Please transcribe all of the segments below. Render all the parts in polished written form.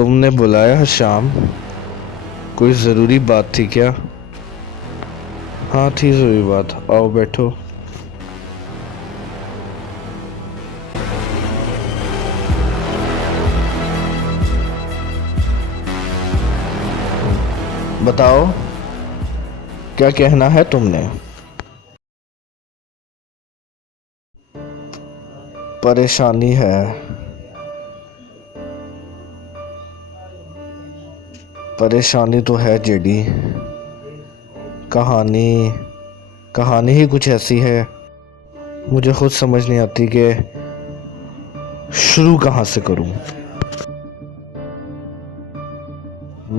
तुमने बुलाया शाम, कोई ज़रूरी बात थी क्या? हाँ थी ज़रूरी बात, आओ बैठो। बताओ, क्या कहना है तुमने? परेशानी है। परेशानी तो है जेडी। कहानी कहानी ही कुछ ऐसी है, मुझे खुद समझ नहीं आती कि शुरू कहाँ से करूं।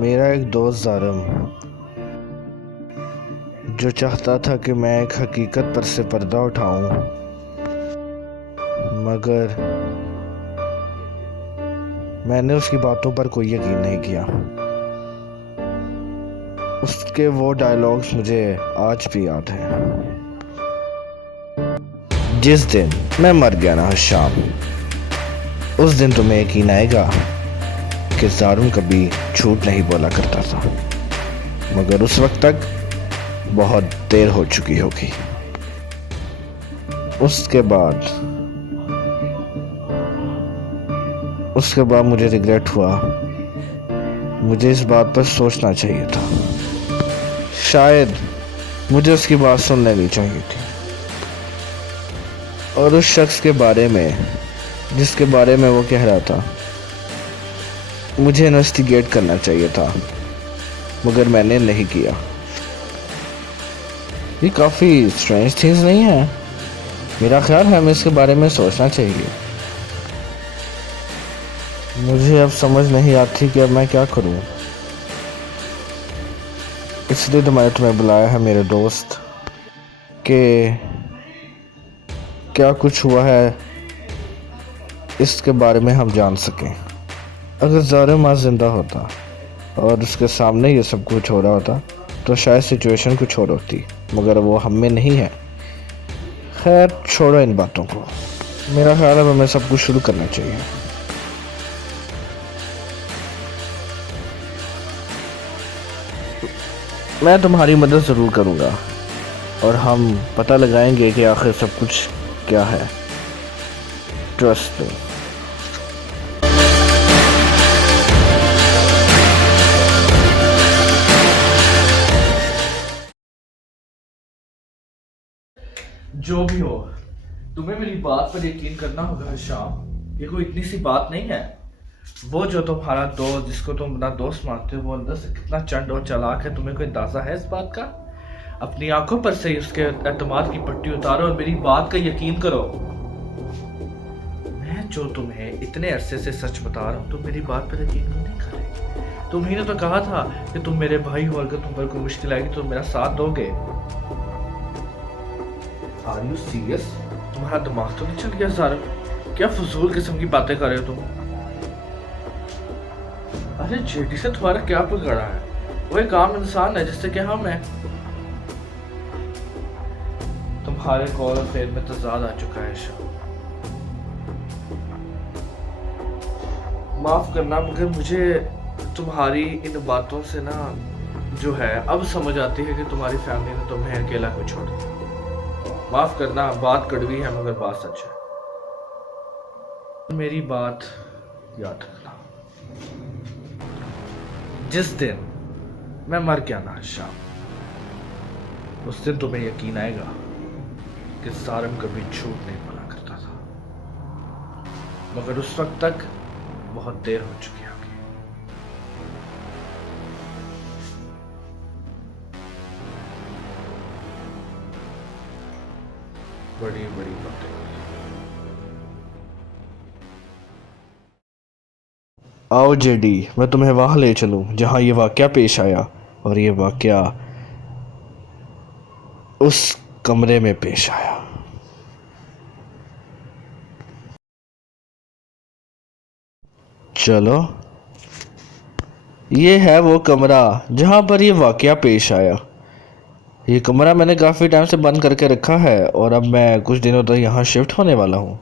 मेरा एक दोस्त जारम, जो चाहता था कि मैं एक हकीकत पर से पर्दा उठाऊं, मगर मैंने उसकी बातों पर कोई यकीन नहीं किया। उसके वो डायलॉग्स मुझे आज भी याद हैं। जिस दिन मैं मर गया ना शाम, उस दिन तुम्हें यकीन आएगा कि जारुम कभी झूठ नहीं बोला करता था, मगर उस वक्त तक बहुत देर हो चुकी होगी। उसके बाद मुझे रिग्रेट हुआ। मुझे इस बात पर सोचना चाहिए था। शायद मुझे उसकी बात सुन लेनी चाहिए थी, और उस शख्स के बारे में जिसके बारे में वो कह रहा था, मुझे इन्वेस्टिगेट करना चाहिए था, मगर मैंने नहीं किया। ये काफ़ी स्ट्रेंज थिंग्स नहीं है? मेरा ख्याल है हमें इसके बारे में सोचना चाहिए। मुझे अब समझ नहीं आती कि अब मैं क्या करूं। इसलिए तो मैंने तुम्हें बुलाया है मेरे दोस्त, कि क्या कुछ हुआ है इसके बारे में हम जान सकें। अगर जारिम आज जिंदा होता और उसके सामने ये सब कुछ हो रहा होता तो शायद सिचुएशन कुछ और होती, मगर वो हम में नहीं है। खैर छोड़ो इन बातों को। मेरा ख्याल है हमें सब कुछ शुरू करना चाहिए। मैं तुम्हारी मदद ज़रूर करूँगा, और हम पता लगाएंगे कि आखिर सब कुछ क्या है। Trust me. जो भी हो, तुम्हें मेरी बात पर यकीन करना होगा शाम। ये कोई इतनी सी बात नहीं है। वो जो तुम्हारा दोस्त, जिसको तुम अपना दोस्त मानते हो, वो अंदर से कितना चंड और चालाक है, तुम्हें कोई अंदाजा है इस बात का? अपनी आंखों पर से उसके एतमाद की पट्टी उतारो और मेरी बात का यकीन करो। मैं जो तुम्हें इतने अरसे से सच बता रहा हूँ, तुम मेरी बात पर यकीन नहीं कर रहे। तुम ही ने तो कहा था कि तुम मेरे भाई हो, अगर तुम पर कोई मुश्किल आएगी तो मेरा साथ दोगे। Are you serious? तुम्हारा दिमाग तो नहीं चल गया जारम? क्या फजूल किस्म की बातें कर रहे हो तुम? अरे जेडी से तुम्हारा क्या पकड़ा है? वो एक आम इंसान है जिससे क्या हम हैं। तुम्हारे कॉल अफेयर में तजाद आ चुका है शाम। माफ करना, मगर मुझे तुम्हारी इन बातों से ना जो है अब समझ आती है कि तुम्हारी फैमिली ने तुम्हें अकेला क्यों छोड़ दिया। माफ करना, बात कड़वी है मगर बात सच है। मेरी बात याद रखना। जिस दिन मैं मर गया ना शाम, उस दिन तुम्हें यकीन आएगा कि जारिम कभी झूठ नहीं बोला करता था, मगर उस वक्त तक बहुत देर हो चुकी होगी। बड़ी बड़ी बातें। आओ जेडी, मैं तुम्हें वहाँ ले चलूँ जहाँ ये वाक़या पेश आया, और ये वाक़या उस कमरे में पेश आया। चलो, ये है वो कमरा जहाँ पर ये वाक़या पेश आया। ये कमरा मैंने काफ़ी टाइम से बंद करके रखा है, और अब मैं कुछ दिनों तक यहाँ शिफ्ट होने वाला हूँ।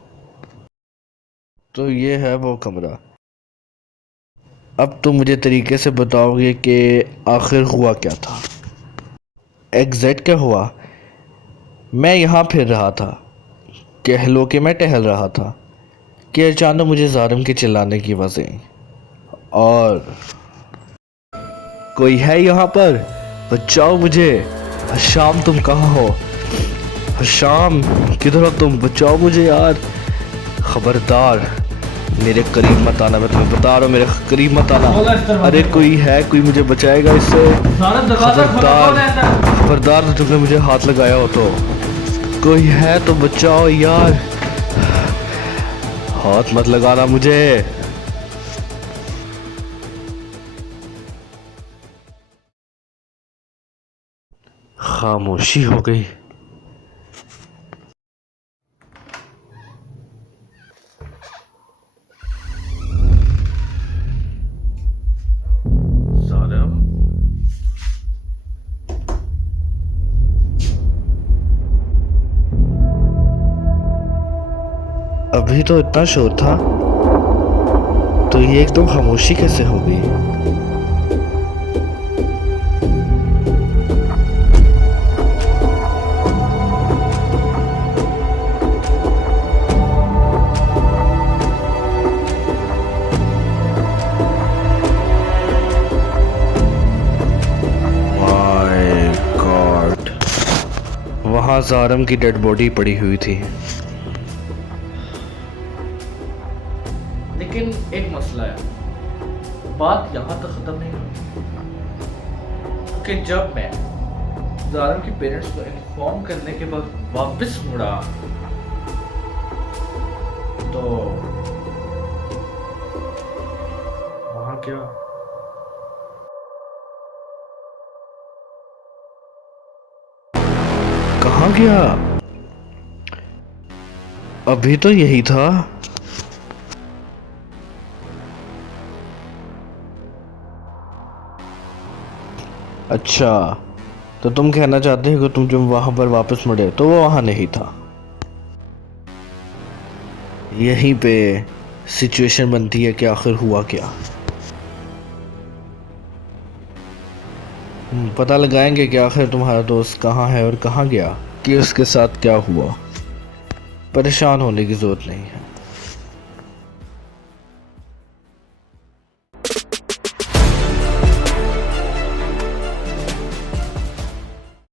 तो ये है वो कमरा। अब तुम मुझे तरीके से बताओगे कि आखिर हुआ क्या था। एग्जैक्ट क्या हुआ? मैं यहाँ फिर रहा था, कह लो कि मैं टहल रहा था कि अचानक मुझे जालिम के चिल्लाने की आवाज़ें आई। और कोई है यहाँ पर, बचाओ मुझे। शाम तुम कहाँ हो? शाम किधर हो तुम? बचाओ मुझे यार। खबरदार मेरे करीब मत आना, मैं तुम्हें बता रहा हूँ, मेरे करीब मत आना। अरे कोई है, कोई मुझे बचाएगा इससे? खबरदार तो तुमने मुझे हाथ लगाया हो तो। कोई है तो बचाओ यार, हाथ मत लगाना मुझे। खामोशी हो गई। जालिम, अभी तो इतना शोर था, तो ये एकदम खामोशी कैसे हो गई? माय गॉड, वहां जारम की डेड बॉडी पड़ी हुई थी। लेकिन एक मसला है, बात यहाँ तक खत्म नहीं हुई। क्योंकि जब मैं जालिम के पेरेंट्स को इन्फॉर्म करने के बाद वापस मुड़ा तो वहां क्या, कहाँ गया? अभी तो यही था। अच्छा, तो तुम कहना चाहते हो कि तुम जब वहां पर वापस मुड़े तो वो वहां नहीं था। यहीं पे सिचुएशन बनती है कि आखिर हुआ क्या। पता लगाएंगे कि आखिर तुम्हारा दोस्त कहाँ है और कहाँ गया, कि उसके साथ क्या हुआ। परेशान होने की जरूरत नहीं है।